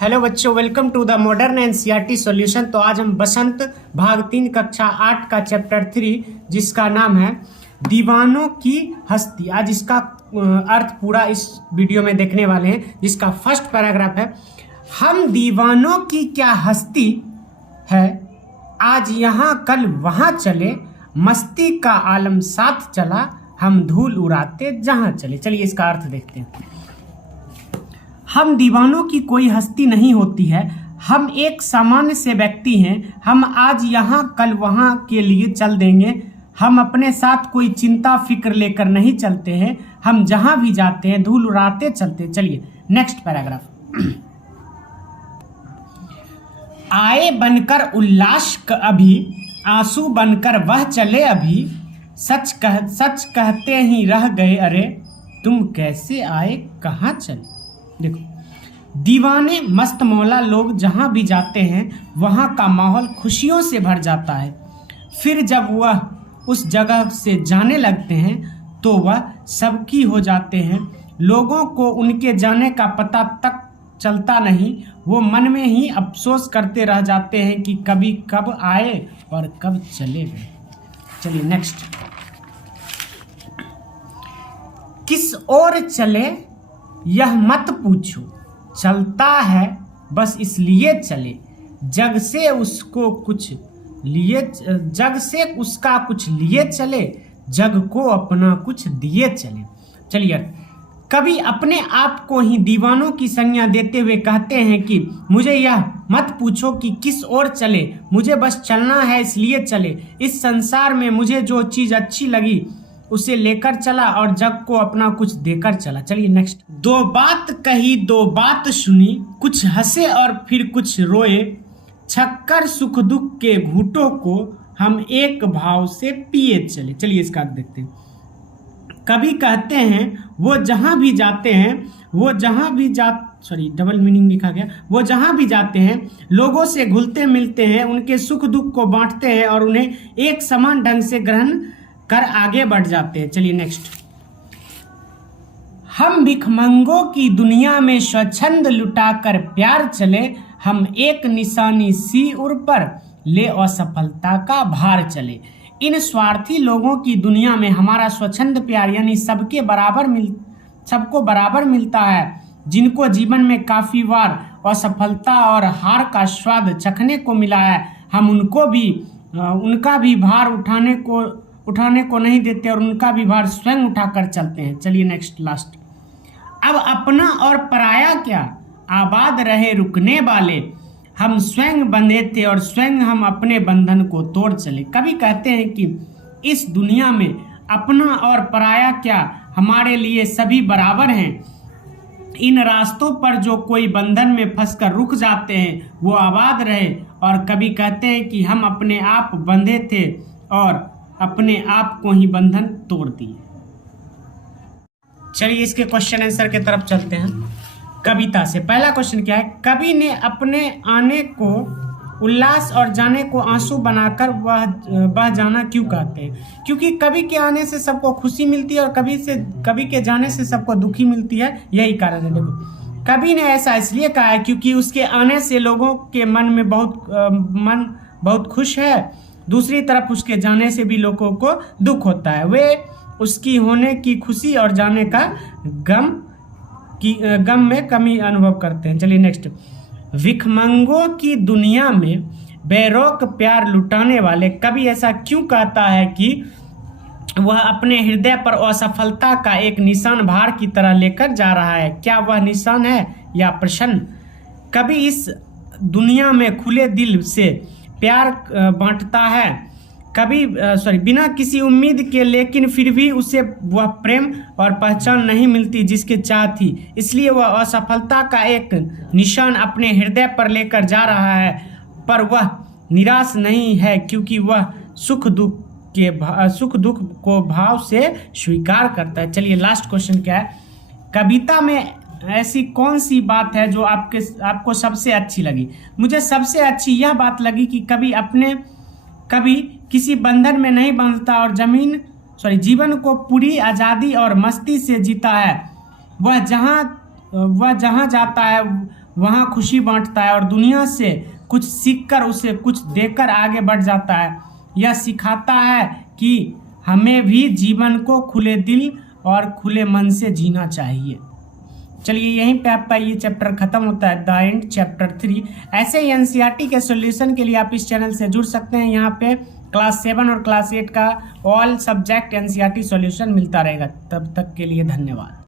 Hello बच्चों, welcome to the modern NCERT solution. तो आज हम बसंत भाग 3 कक्षा 8 का चैप्टर 3 जिसका नाम है दीवानों की हस्ती। आज इसका अर्थ पूरा इस वीडियो में देखने वाले हैं, जिसका फर्स्ट पैराग्राफ है, हम दीवानों की क्या हस्ती है, आज यहाँ कल वहाँ चले, मस्ती का आलम साथ चला, हम धूल उड़ाते जहाँ चले। चलिए इसका अर्थ देखते हैं। हम दीवानों की कोई हस्ती नहीं होती है, हम एक सामान्य से व्यक्ति हैं। हम आज यहाँ कल वहाँ के लिए चल देंगे। हम अपने साथ कोई चिंता फिक्र लेकर नहीं चलते हैं, हम जहाँ भी जाते हैं धूल उड़ाते चलते। चलिए नेक्स्ट पैराग्राफ। आए बनकर उल्लास अभी, आंसू बनकर वह चले अभी, सच कहते ही रह गए अरे, तुम कैसे आए कहाँ चले। देखो, दीवाने मस्त मौला लोग जहाँ भी जाते हैं वहाँ का माहौल खुशियों से भर जाता है। फिर जब वह उस जगह से जाने लगते हैं तो वह सबकी हो जाते हैं। लोगों को उनके जाने का पता तक चलता नहीं, वो मन में ही अफसोस करते रह जाते हैं कि कभी कब आए और कब चले गए। चलिए नेक्स्ट। किस ओर चले यह मत पूछो, चलता है बस इसलिए चले, जग से उसका कुछ लिए चले, जग को अपना कुछ दिए चले। चलिए, कभी अपने आप को ही दीवानों की संज्ञा देते हुए कहते हैं कि मुझे यह मत पूछो कि किस ओर चले, मुझे बस चलना है इसलिए चले। इस संसार में मुझे जो चीज़ अच्छी लगी उसे लेकर चला और जग को अपना कुछ देकर चला। चलिए नेक्स्ट। दो बात कही दो बात सुनी, कुछ हंसे और फिर कुछ रोए, छक्कर सुख दुख के घूंटों को हम एक भाव से पिए चले। चलिए इसका देखते हैं। कभी कहते हैं वो जहाँ भी जाते हैं, वो जहाँ भी जाते हैं लोगों से घुलते मिलते हैं, उनके सुख दुख को बांटते हैं और उन्हें एक समान ढंग से ग्रहण कर आगे बढ़ जाते हैं। चलिए नेक्स्ट। हम भिखमंगों की दुनिया में स्वच्छंद लुटाकर प्यार चले, हम एक निशानी सिर पर ले असफलता का भार चले। इन स्वार्थी लोगों की दुनिया में हमारा स्वच्छंद प्यार यानी सबको बराबर मिलता है, जिनको जीवन में काफी बार असफलता और हार का स्वाद चखने को मिला है, हम उनका भी भार उठाने को नहीं देते और उनका भी भार स्वयं उठाकर चलते हैं। चलिए नेक्स्ट लास्ट। अब अपना और पराया क्या, आबाद रहे रुकने वाले, हम स्वयं बंधे थे और स्वयं हम अपने बंधन को तोड़ चले। कभी कहते हैं कि इस दुनिया में अपना और पराया क्या, हमारे लिए सभी बराबर हैं। इन रास्तों पर जो कोई बंधन में फंसकर रुक जाते हैं वो आबाद रहे, और कभी कहते हैं कि हम अपने आप बंधे थे और अपने आप को ही बंधन तोड़ दिए। चलिए इसके क्वेश्चन आंसर की तरफ चलते हैं कविता से। पहला क्वेश्चन क्या है, कवि ने अपने आने को उल्लास और जाने को आंसू बनाकर वह जाना क्यों कहते हैं? क्योंकि कवि के आने से सबको खुशी मिलती है और कवि के जाने से सबको दुखी मिलती है, यही कारण है। देखो, कवि ने ऐसा इसलिए कहा है क्योंकि उसके आने से लोगों के मन में बहुत खुश है, दूसरी तरफ उसके जाने से भी लोगों को दुख होता है। वे उसकी होने की खुशी और जाने का गम में कमी अनुभव करते हैं। चलिए नेक्स्ट। भिखमंगों की दुनिया में बेरोक प्यार लुटाने वाले, कवि ऐसा क्यों कहता है कि वह अपने हृदय पर असफलता का एक निशान भार की तरह लेकर जा रहा है? क्या वह निशान है या प्रश्न? कवि इस दुनिया में खुले दिल से प्यार बांटता है, बिना किसी उम्मीद के, लेकिन फिर भी उसे वह प्रेम और पहचान नहीं मिलती जिसकी चाह थी। इसलिए वह असफलता का एक निशान अपने हृदय पर लेकर जा रहा है, पर वह निराश नहीं है क्योंकि वह सुख दुख को भाव से स्वीकार करता है। चलिए लास्ट क्वेश्चन क्या है, कविता में ऐसी कौन सी बात है जो आपको सबसे अच्छी लगी? मुझे सबसे अच्छी यह बात लगी कि कभी किसी बंधन में नहीं बंधता और जीवन को पूरी आज़ादी और मस्ती से जीता है। वह जहाँ जाता है वहाँ खुशी बांटता है और दुनिया से कुछ सीखकर उसे कुछ देकर आगे बढ़ जाता है। यह सिखाता है कि हमें भी जीवन को खुले दिल और खुले मन से जीना चाहिए। चलिए यहीं पे आपका ये चैप्टर खत्म होता है, द एंड चैप्टर 3। ऐसे ही एनसीईआरटी के सॉल्यूशन के लिए आप इस चैनल से जुड़ सकते हैं। यहाँ पे क्लास 7 और क्लास 8 का ऑल सब्जेक्ट एनसीईआरटी सॉल्यूशन मिलता रहेगा। तब तक के लिए धन्यवाद।